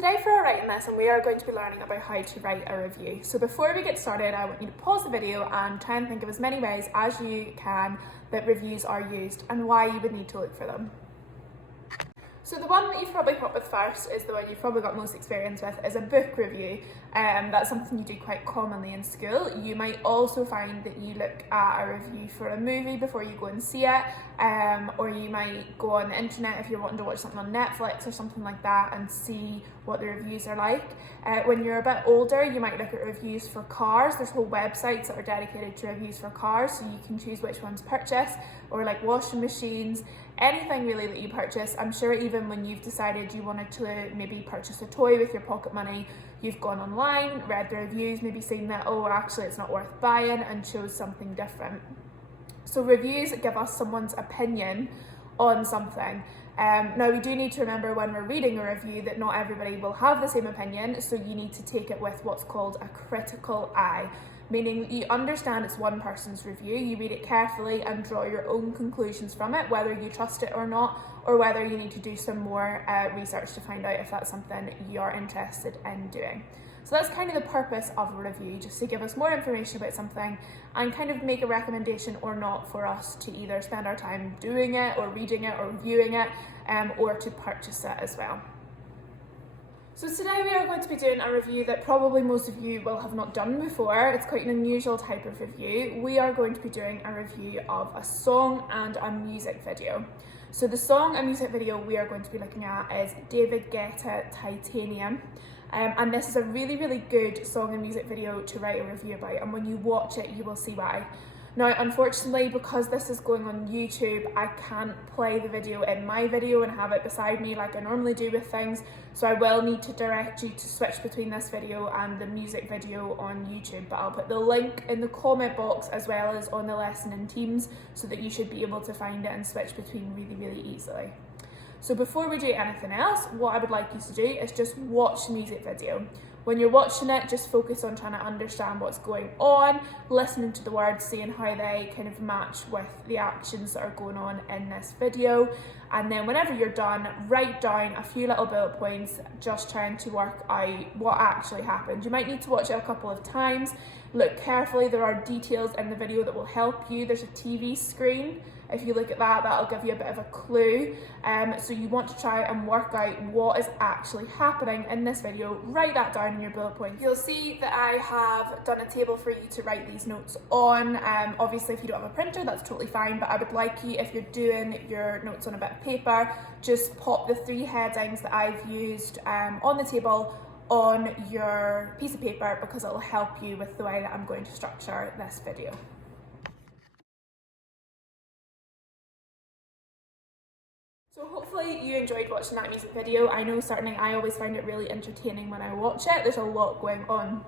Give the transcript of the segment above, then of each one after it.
Today for our writing lesson, we are going to be learning about how to write a review. So before we get started, I want you to pause the video and try and think of as many ways as you can that reviews are used and why you would need to look for them. So the one that you've probably come up with first is the one you've probably got most experience with, is a book review. That's something you do quite commonly in school. You might also find that you look at a review for a movie before you go and see it, or you might go on the internet if you're wanting to watch something on Netflix or something like that and see what the reviews are like. When you're a bit older, you might look at reviews for cars. There's whole websites that are dedicated to reviews for cars, so you can choose which ones to purchase, or like washing machines, anything really that you purchase. I'm sure even when you've decided you wanted to maybe purchase a toy with your pocket money, you've gone online, read the reviews, maybe seen that, oh, actually it's not worth buying, and chose something different. So reviews give us someone's opinion on something. Now we do need to remember when we're reading a review that not everybody will have the same opinion, so you need to take it with what's called a critical eye, meaning that you understand it's one person's review, you read it carefully and draw your own conclusions from it, whether you trust it or not, or whether you need to do some more research to find out if that's something you're interested in doing. So that's kind of the purpose of a review, just to give us more information about something and kind of make a recommendation or not for us to either spend our time doing it or reading it or viewing it, or to purchase it as well. So today we are going to be doing a review that probably most of you will have not done before. It's quite an unusual type of review. We are going to be doing a review of a song and a music video. So the song and music video we are going to be looking at is David Guetta, Titanium. And this is a really, really good song and music video to write a review about, and when you watch it you will see why. Now unfortunately, because this is going on YouTube, I can't play the video in my video and have it beside me like I normally do with things, so I will need to direct you to switch between this video and the music video on YouTube, but I'll put the link in the comment box as well as on the lesson in Teams, so that you should be able to find it and switch between really, really easily. So before we do anything else, what I would like you to do is just watch the music video. When you're watching it, just focus on trying to understand what's going on, listening to the words, seeing how they kind of match with the actions that are going on in this video. And then whenever you're done, write down a few little bullet points, just trying to work out what actually happened. You might need to watch it a couple of times. Look carefully, there are details in the video that will help you. There's a TV screen. If you look at that, that'll give you a bit of a clue. So you want to try and work out what is actually happening in this video. Write that down in your bullet points. You'll see that I have done a table for you to write these notes on. Obviously, if you don't have a printer, that's totally fine, but I would like you, if you're doing your notes on a bit of paper, just pop the 3 headings that I've used on the table on your piece of paper, because it will help you with the way that I'm going to structure this video. So hopefully you enjoyed watching that music video. I know certainly I always find it really entertaining when I watch it. There's a lot going on.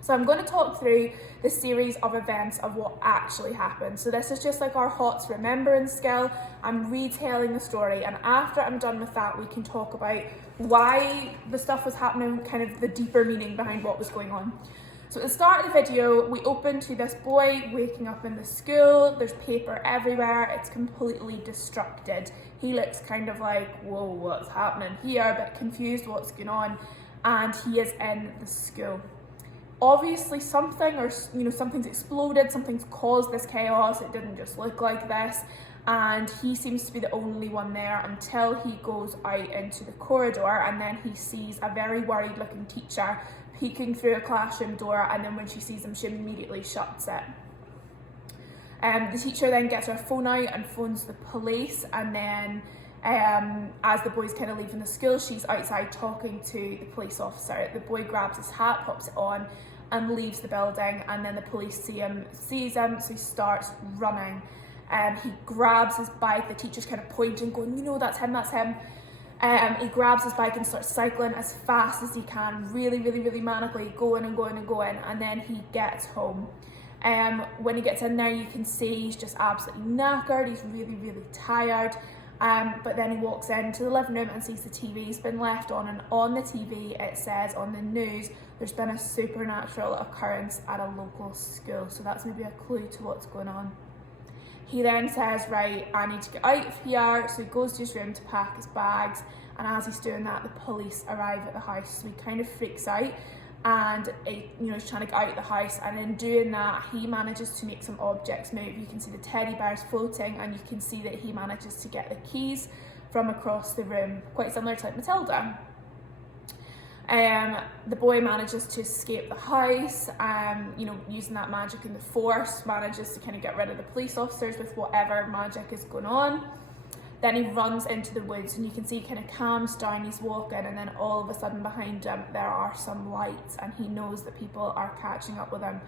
So I'm going to talk through the series of events of what actually happened. So this is just like our HOTS remembering skill. I'm retelling the story, and after I'm done with that, we can talk about why the stuff was happening, kind of the deeper meaning behind what was going on. So at the start of the video, we open to this boy waking up in the school. There's paper everywhere. It's completely distracted. He looks kind of like, whoa, what's happening here? A bit confused what's going on. And he is in the school. Obviously something, or something's exploded, something's caused this chaos. It didn't just look like this. And he seems to be the only one there until he goes out into the corridor, and then he sees a very worried looking teacher peeking through a classroom door, and then when she sees him, she immediately shuts it. The teacher then gets her phone out and phones the police, and then as the boy's kind of leaving the school, she's outside talking to the police officer. The boy grabs his hat, pops it on, and leaves the building, and then the police sees him, so he starts running. He grabs his bike, the teacher's kind of pointing, going, that's him, that's him. He grabs his bike and starts cycling as fast as he can, really, really, really manically, going and going and going, and then he gets home. When he gets in there, you can see he's just absolutely knackered, he's really, really tired, but then he walks into the living room and sees the TV's been left on, and on the TV it says on the news there's been a supernatural occurrence at a local school, so that's maybe a clue to what's going on. He then says, right, I need to get out of here, so he goes to his room to pack his bags, and as he's doing that, the police arrive at the house, so he kind of freaks out, and he's trying to get out of the house, and in doing that he manages to make some objects move. You can see the teddy bears floating, and you can see that he manages to get the keys from across the room, quite similar to like Matilda. The boy manages to escape the house, using that magic and the force, manages to kind of get rid of the police officers with whatever magic is going on. Then he runs into the woods, and you can see he kind of calms down, he's walking, and then all of a sudden behind him there are some lights, and he knows that people are catching up with him.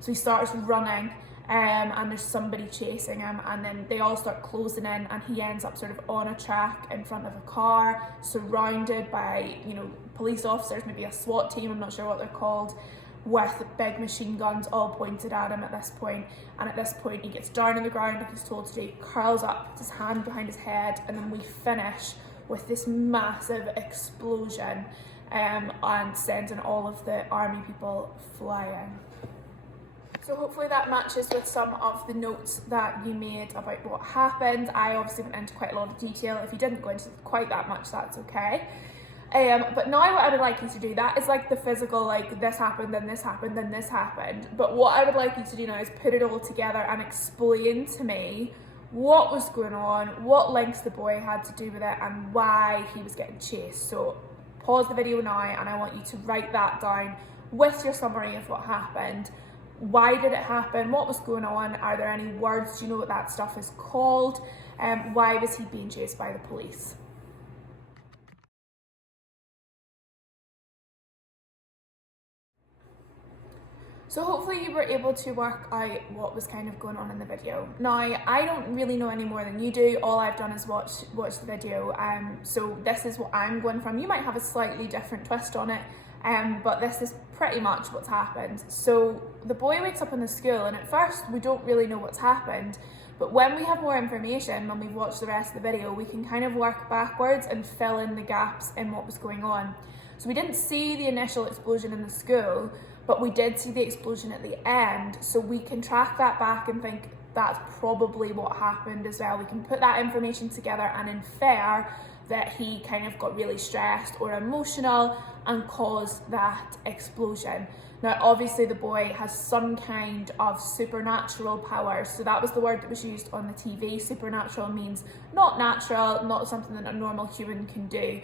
So he starts running, and there's somebody chasing him, and then they all start closing in, and he ends up sort of on a track in front of a car, surrounded by, police officers, maybe a SWAT team, I'm not sure what they're called, with big machine guns all pointed at him at this point. And at this point he gets down on the ground like he's told to do, curls up, puts his hand behind his head, and then we finish with this massive explosion, and sending all of the army people flying. So hopefully that matches with some of the notes that you made about what happened. I obviously went into quite a lot of detail. If you didn't go into quite that much, that's okay. But now what I would like you to do, that is like the physical, like this happened, then this happened, then this happened. But what I would like you to do now is put it all together and explain to me what was going on, what links the boy had to do with it, and why he was getting chased. So pause the video now, and I want you to write that down with your summary of what happened. Why did it happen? What was going on? Are there any words? Do you know what that stuff is called? Why was he being chased by the police? So hopefully you were able to work out what was kind of going on in the video. Now, I don't really know any more than you do. All I've done is watch the video. So this is what I'm going from. You might have a slightly different twist on it, but this is pretty much what's happened. So the boy wakes up in the school, and at first we don't really know what's happened. But when we have more information, when we've watched the rest of the video, we can kind of work backwards and fill in the gaps in what was going on. So we didn't see the initial explosion in the school, but we did see the explosion at the end, so we can track that back and think that's probably what happened as well. We can put that information together and infer that he kind of got really stressed or emotional and caused that explosion. Now, obviously the boy has some kind of supernatural powers, so that was the word that was used on the TV. Supernatural means not natural, not something that a normal human can do.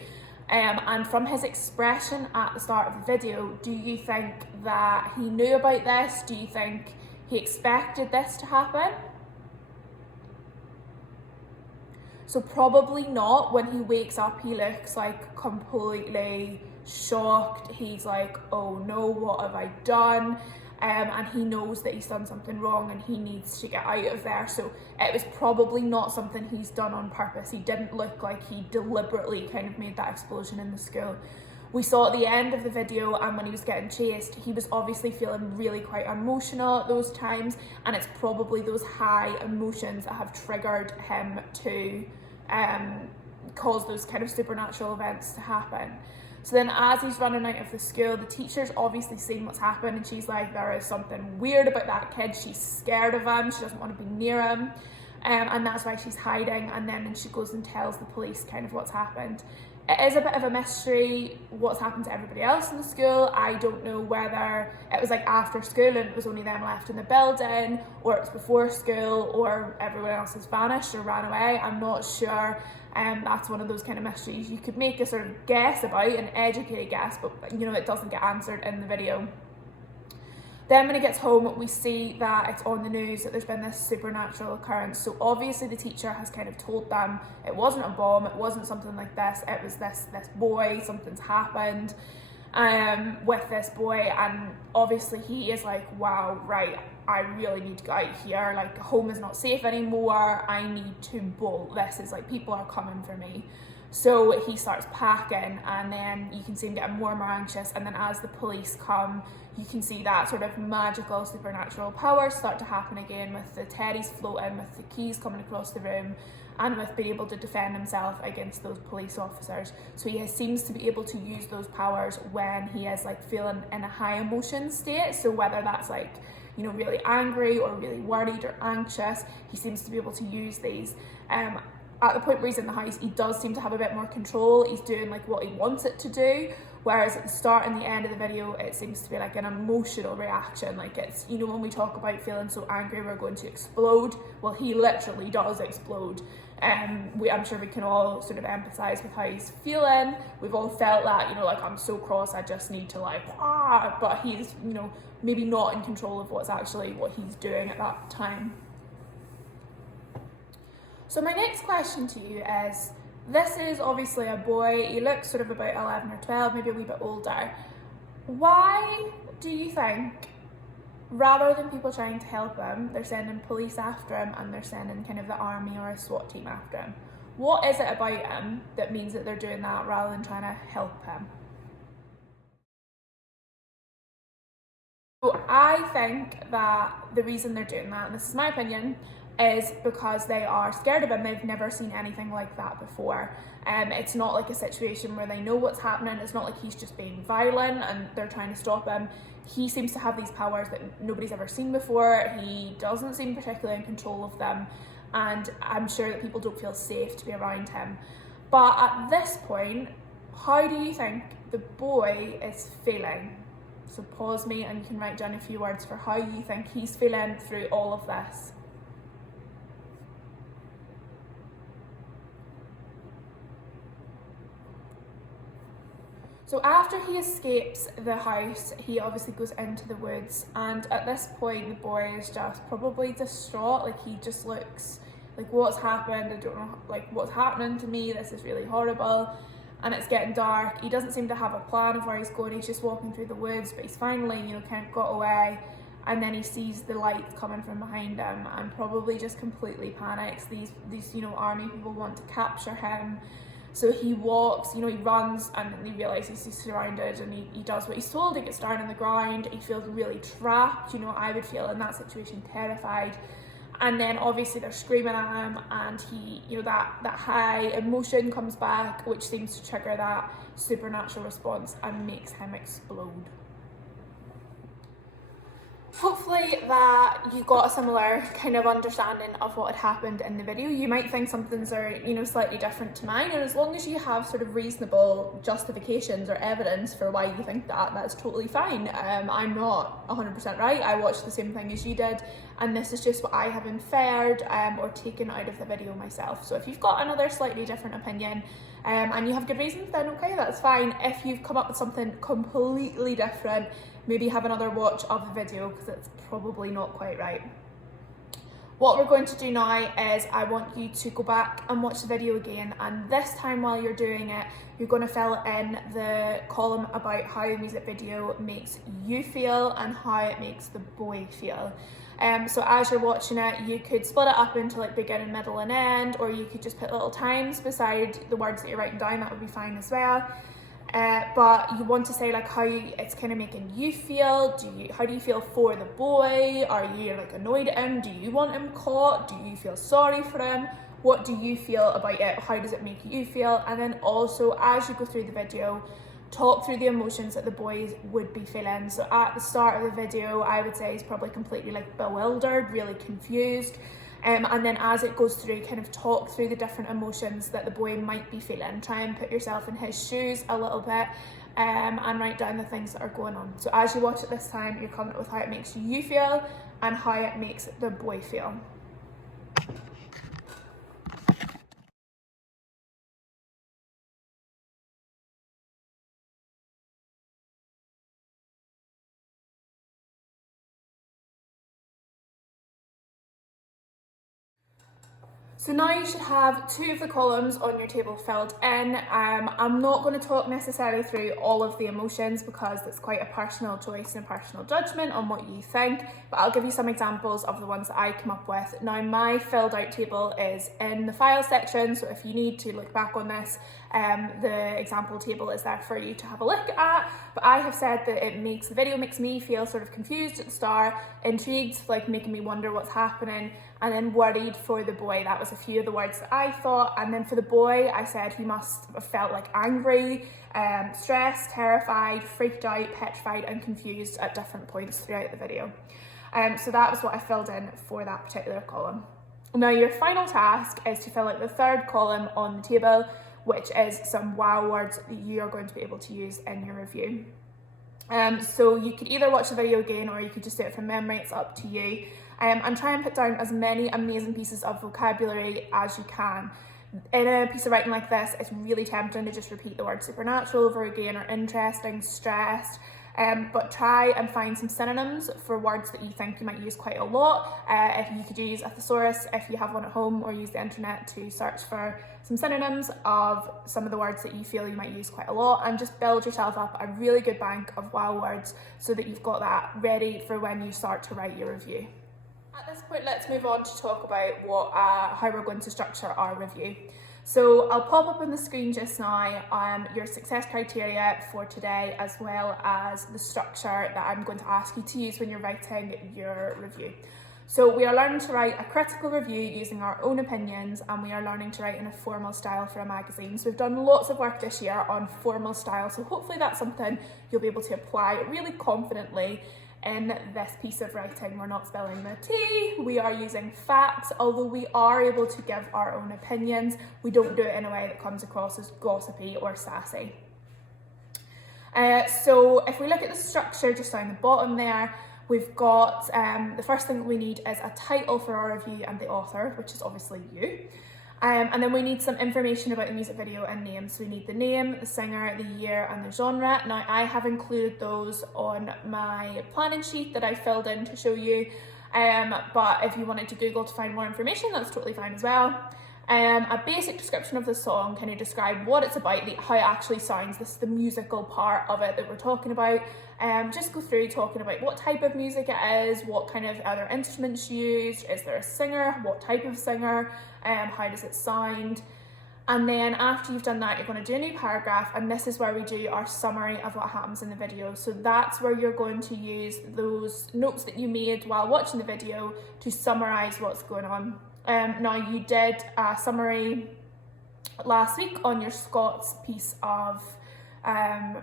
And from his expression at the start of the video, do you think that he knew about this? Do you think he expected this to happen? So probably not. When he wakes up, he looks like completely shocked. He's like, oh no, what have I done? And he knows that he's done something wrong and he needs to get out of there. So it was probably not something he's done on purpose. He didn't look like he deliberately kind of made that explosion in the school. We saw at the end of the video, and when he was getting chased, he was obviously feeling really quite emotional at those times, and it's probably those high emotions that have triggered him to cause those kind of supernatural events to happen. So then as he's running out of the school, the teacher's obviously seen what's happened, and she's like, there is something weird about that kid. She's scared of him. She doesn't want to be near him. And that's why she's hiding. And then she goes and tells the police kind of what's happened. It is a bit of a mystery what's happened to everybody else in the school. I don't know whether it was like after school and it was only them left in the building, or it was before school, or everyone else has vanished or ran away. I'm not sure. That's one of those kind of mysteries you could make a sort of guess about, an educated guess, but it doesn't get answered in the video. Then when he gets home, we see that it's on the news that there's been this supernatural occurrence. So obviously the teacher has kind of told them it wasn't a bomb, it wasn't something like this, it was this boy, something's happened with this boy. And obviously he is like, wow, right, I really need to get out here, like home is not safe anymore, I need to bolt, this is like, people are coming for me. So he starts packing, and then you can see him getting more and more anxious, and then as the police come, you can see that sort of magical supernatural powers start to happen again, with the teddies floating, with the keys coming across the room, and with being able to defend himself against those police officers. So he seems to be able to use those powers when he is like feeling in a high emotion state. So whether that's like, really angry or really worried or anxious, he seems to be able to use these. at the point where he's in the house, he does seem to have a bit more control. He's doing like what he wants it to do. Whereas at the start and the end of the video, it seems to be like an emotional reaction. Like it's, you know, when we talk about feeling so angry, we're going to explode. Well, he literally does explode. I'm sure we can all sort of empathise with how he's feeling. We've all felt that, you know, like, I'm so cross, I just need to like, but he's, you know, maybe not in control of what he's doing at that time. So my next question to you is, this is obviously a boy, he looks sort of about 11 or 12, maybe a wee bit older. Why do you think, rather than people trying to help him, they're sending police after him and they're sending kind of the army or a SWAT team after him? What is it about him that means that they're doing that rather than trying to help him? So I think that the reason they're doing that, and this is my opinion, is because they are scared of him. They've never seen anything like that before. It's not like a situation where they know what's happening. It's not like he's just being violent and they're trying to stop him. He seems to have these powers that nobody's ever seen before. He doesn't seem particularly in control of them, and I'm sure that people don't feel safe to be around him. But at this point, how do you think the boy is feeling? So pause me and you can write down a few words for how you think he's feeling through all of this. So after he escapes the house, he obviously goes into the woods, and at this point the boy is just probably distraught. Like, he just looks like, what's happened? I don't know, like, what's happening to me? This is really horrible. And it's getting dark. He doesn't seem to have a plan of where he's going. He's just walking through the woods, but he's finally, you know, kind of got away, and then he sees the lights coming from behind him and probably just completely panics. These you know, army people want to capture him. So he walks, you know, he runs, and he realises he's surrounded, and he does what he's told. He gets down on the ground. He feels really trapped. You know, I would feel in that situation terrified. And then obviously they're screaming at him, and he, you know, that high emotion comes back, which seems to trigger that supernatural response and makes him explode. Hopefully that you got a similar kind of understanding of what had happened in the video. You might think some things are, you know, slightly different to mine, and as long as you have sort of reasonable justifications or evidence for why you think that, that's totally fine. I'm not 100% right. I watched the same thing as you did, and this is just what I have inferred or taken out of the video myself. So if you've got another slightly different opinion, and you have good reasons, then okay, that's fine. If you've come up with something completely different, maybe have another watch of the video, because it's probably not quite right. What we're going to do now is I want you to go back and watch the video again, and this time while you're doing it, you're going to fill in the column about how the music video makes you feel and how it makes the boy feel. So as you're watching it, you could split it up into like beginning, middle and end, or you could just put little times beside the words that you're writing down. That would be fine as well. But you want to say like how it's kind of making you feel. How do you feel for the boy? Are you like annoyed at him? Do you want him caught? Do you feel sorry for him? What do you feel about it? How does it make you feel? And then also, as you go through the video, talk through the emotions that the boys would be feeling. So at the start of the video, I would say he's probably completely like bewildered, really confused. And then as it goes through, kind of talk through the different emotions that the boy might be feeling. Try and put yourself in his shoes a little bit, and write down the things that are going on. So as you watch it this time, you're coming up with how it makes you feel and how it makes the boy feel. So now you should have 2 of the columns on your table filled in. I'm not going to talk necessarily through all of the emotions because it's quite a personal choice and a personal judgment on what you think, but I'll give you some examples of the ones that I come up with. Now my filled out table is in the file section, so if you need to look back on this, the example table is there for you to have a look at. But I have said that the video makes me feel sort of confused at the start, intrigued, like making me wonder what's happening, and then worried for the boy. That was a few of the words that I thought. And then for the boy, I said he must have felt like angry, stressed, terrified, freaked out, petrified and confused at different points throughout the video. So that was what I filled in for that particular column. Now your final task is to fill out the third column on the table, which is some wow words that you are going to be able to use in your review. So you could either watch the video again or you could just do it from memory, it's up to you. And try and put down as many amazing pieces of vocabulary as you can. In a piece of writing like this, it's really tempting to just repeat the word supernatural over again, or interesting, stressed. But try and find some synonyms for words that you think you might use quite a lot. If you could use a thesaurus if you have one at home, or use the internet to search for some synonyms of some of the words that you feel you might use quite a lot, and just build yourself up a really good bank of wow words so that you've got that ready for when you start to write your review. At this point, let's move on to talk about how we're going to structure our review. So I'll pop up on the screen just now your success criteria for today, as well as the structure that I'm going to ask you to use when you're writing your review. So we are learning to write a critical review using our own opinions, and we are learning to write in a formal style for a magazine. So we've done lots of work this year on formal style, so hopefully that's something you'll be able to apply really confidently in this piece of writing. We're not spilling the tea, we are using facts. Although we are able to give our own opinions, we don't do it in a way that comes across as gossipy or sassy. So if we look at the structure just down the bottom there, we've got the first thing we need is a title for our review and the author, which is obviously you. And then we need some information about the music video and name. So we need the name, the singer, the year, and the genre. Now I have included those on my planning sheet that I filled in to show you. But if you wanted to Google to find more information, that's totally fine as well. A basic description of the song, kind of describe what it's about, how it actually sounds. This is the musical part of it that we're talking about. Just go through talking about what type of music it is, what kind of other instruments used, is there a singer, what type of singer, how does it sound. And then after you've done that, you're going to do a new paragraph, and this is where we do our summary of what happens in the video. So that's where you're going to use those notes that you made while watching the video to summarize what's going on. Now you did a summary last week on your Scots piece of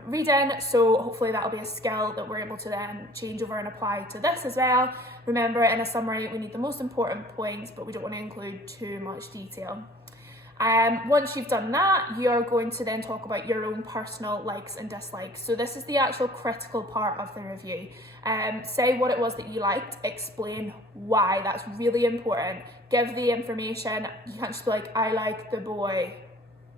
reading, so hopefully that'll be a skill that we're able to then change over and apply to this as well. Remember, in a summary we need the most important points, but we don't want to include too much detail. Once you've done that, you're going to then talk about your own personal likes and dislikes. So this is the actual critical part of the review. Say what it was that you liked, explain why. That's really important. Give the information. You can't just be like, I like the boy.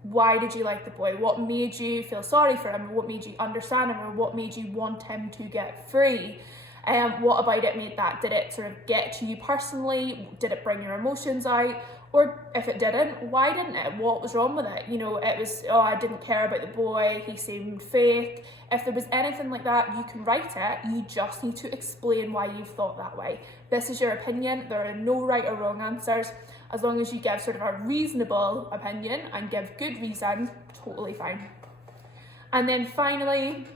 Why did you like the boy? What made you feel sorry for him? What made you understand him? Or what made you want him to get free? What about it made that? Did it sort of get to you personally? Did it bring your emotions out? Or if it didn't, why didn't it? What was wrong with it? You know, it was, oh, I didn't care about the boy, he seemed fake. If there was anything like that, you can write it. You just need to explain why you thought that way. This is your opinion. There are no right or wrong answers. As long as you give sort of a reasonable opinion and give good reason, totally fine. And then finally,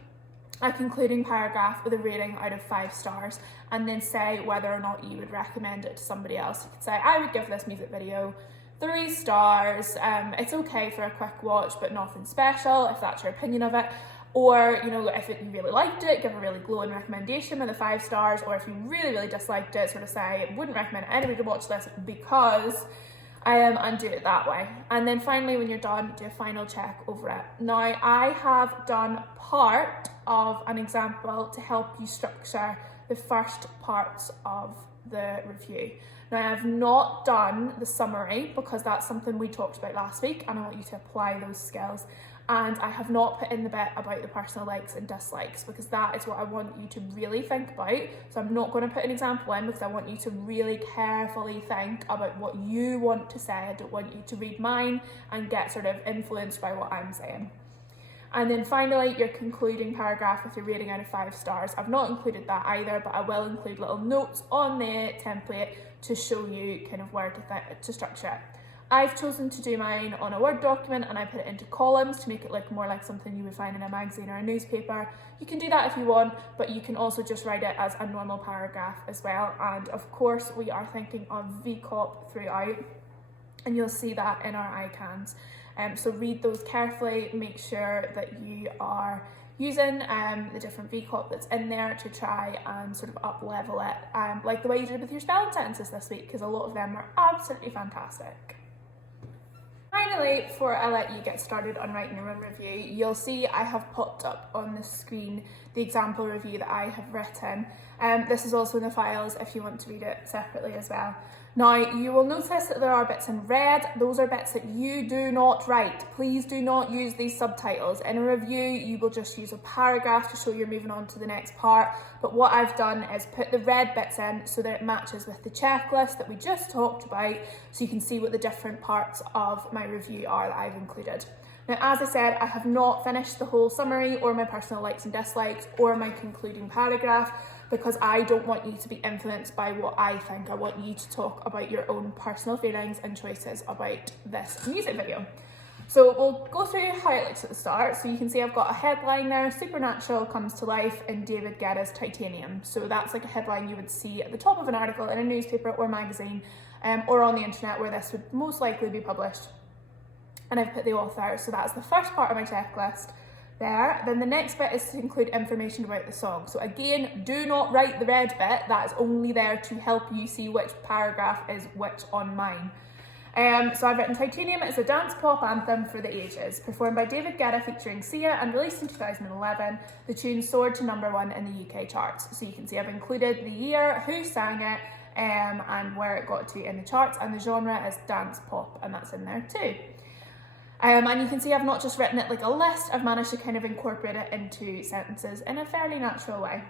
a concluding paragraph with a rating out of 5 stars, and then say whether or not you would recommend it to somebody else. You could say, I would give this music video 3 stars. It's okay for a quick watch, but nothing special, if that's your opinion of it. Or, you know, if you really liked it, give a really glowing recommendation with the 5 stars. Or if you really, really disliked it, sort of say, wouldn't recommend anybody to watch this because, and do it that way. And then finally, when you're done, do a final check over it. Now, I have done part of an example to help you structure the first parts of the review. Now, I have not done the summary because that's something we talked about last week, and I want you to apply those skills. And I have not put in the bit about the personal likes and dislikes because that is what I want you to really think about. So I'm not going to put an example in because I want you to really carefully think about what you want to say. I don't want you to read mine and get sort of influenced by what I'm saying. And then finally, your concluding paragraph with your rating out of 5 stars. I've not included that either, but I will include little notes on the template to show you kind of where to structure it. I've chosen to do mine on a Word document and I put it into columns to make it look more like something you would find in a magazine or a newspaper. You can do that if you want, but you can also just write it as a normal paragraph as well. And of course, we are thinking of VCOP throughout, and you'll see that in our icons. So read those carefully, make sure that you are using the different VCOP that's in there to try and sort of up level it, like the way you did with your spelling sentences this week, because a lot of them are absolutely fantastic. Finally, before I let you get started on writing a review, you'll see I have popped up on the screen the example review that I have written. This is also in the files if you want to read it separately as well. Now, you will notice that there are bits in red. Those are bits that you do not write. Please do not use these subtitles. In a review, you will just use a paragraph to show you're moving on to the next part. But what I've done is put the red bits in so that it matches with the checklist that we just talked about, so you can see what the different parts of my review are that I've included. Now, as I said, I have not finished the whole summary or my personal likes and dislikes or my concluding paragraph, because I don't want you to be influenced by what I think. I want you to talk about your own personal feelings and choices about this music video. So we'll go through how it looks at the start. So you can see I've got a headline there: Supernatural comes to life in David Guetta's Titanium. So that's like a headline you would see at the top of an article in a newspaper or magazine, or on the internet, where this would most likely be published. And I've put the author, so that's the first part of my checklist there. Then the next bit is to include information about the song. So again, do not write the red bit. That is only there to help you see which paragraph is which on mine. So I've written Titanium is a dance pop anthem for the ages, performed by David Guetta featuring Sia and released in 2011. The tune soared to #1 in the UK charts. So you can see I've included the year, who sang it, and where it got to in the charts, and the genre is dance pop, and that's in there too. And you can see I've not just written it like a list, I've managed to kind of incorporate it into sentences in a fairly natural way.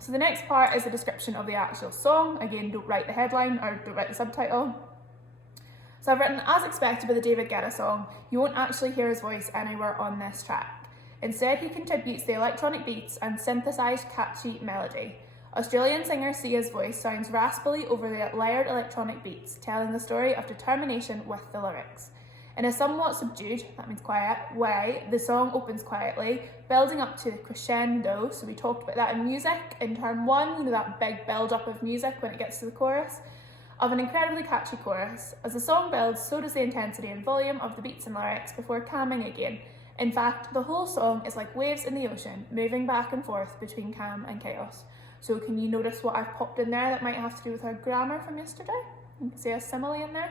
So the next part is a description of the actual song. Again, don't write the headline or don't write the subtitle. So I've written, as expected with the David Guetta song, you won't actually hear his voice anywhere on this track. Instead, he contributes the electronic beats and synthesised catchy melody. Australian singer Sia's voice sounds raspily over the layered electronic beats, telling the story of determination with the lyrics. In a somewhat subdued, that means quiet, way, the song opens quietly, building up to the crescendo. So we talked about that in music in term 1, you know, that big build up of music when it gets to the chorus, of an incredibly catchy chorus. As the song builds, so does the intensity and volume of the beats and lyrics before calming again. In fact, the whole song is like waves in the ocean, moving back and forth between calm and chaos. So can you notice what I've popped in there that might have to do with our grammar from yesterday? You can see a simile in there.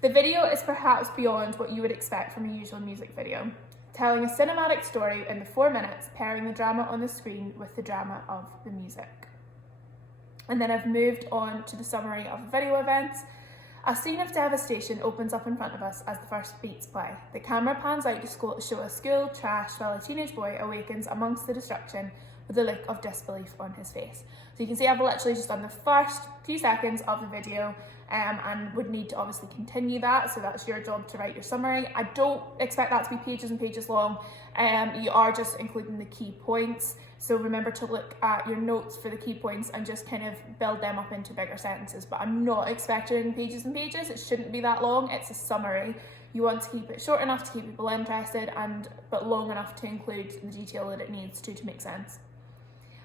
The video is perhaps beyond what you would expect from a usual music video, telling a cinematic story in the 4 minutes, pairing the drama on the screen with the drama of the music. And then I've moved on to the summary of the video events. A scene of devastation opens up in front of us as the first beats play. The camera pans out to show a school trash while a teenage boy awakens amongst the destruction with a look of disbelief on his face. So you can see I've literally just done the first few seconds of the video, and would need to obviously continue that, so that's your job to write your summary. I don't expect that to be pages and pages long. You are just including the key points, so remember to look at your notes for the key points and just kind of build them up into bigger sentences. But I'm not expecting pages and pages. It shouldn't be that long. It's a summary. You want to keep it short enough to keep people interested, but long enough to include the detail that it needs to make sense.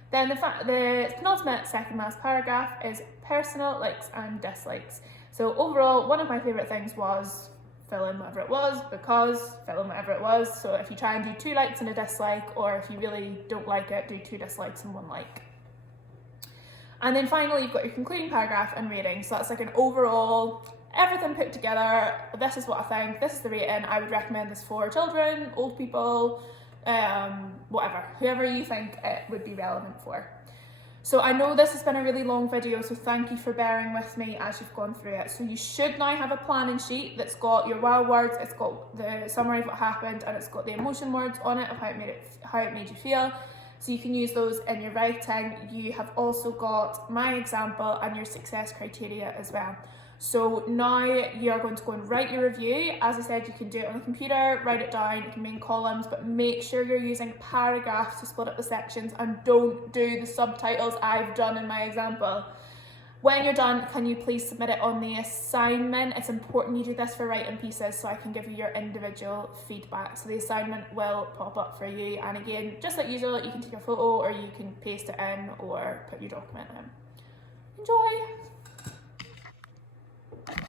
Then the penultimate second last paragraph is personal likes and dislikes. So overall, one of my favourite things was fill in whatever it was, because fill in whatever it was. So if you try and do 2 likes and a dislike, or if you really don't like it, do 2 dislikes and 1 like. And then finally, you've got your concluding paragraph and rating. So that's like an overall, everything put together. This is what I think, this is the rating. I would recommend this for children, old people, whatever, whoever you think it would be relevant for. So I know this has been a really long video, so thank you for bearing with me as you've gone through it. So you should now have a planning sheet that's got your wow words, it's got the summary of what happened, and it's got the emotion words on it of how it made you feel. So you can use those in your writing. You have also got my example and your success criteria as well. So now you're going to go and write your review. As I said, you can do it on the computer, write it down, you can make columns, but make sure you're using paragraphs to split up the sections, and don't do the subtitles I've done in my example. When you're done, can you please submit it on the assignment? It's important you do this for writing pieces so I can give you your individual feedback. So the assignment will pop up for you, and again, just like usual, you can take a photo or you can paste it in or put your document in. Enjoy!